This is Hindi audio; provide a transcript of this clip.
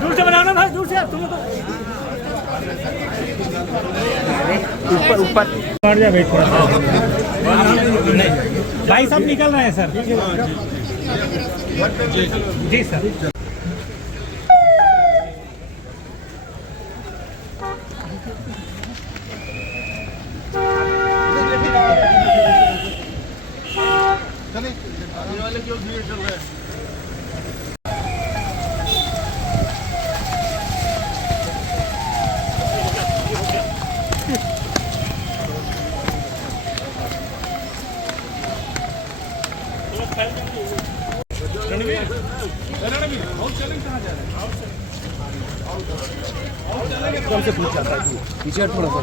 दूर से बनाना भाई, दूर से तुम तो ऊपर ऊपर मार जा भाई थोड़ा सा। नहीं भाई साहब निकल रहे हैं सर। जी सर। वाले क्यों धीरे चल रहे हैं? कौन से पूछ जाता है पीछे थोड़ा सा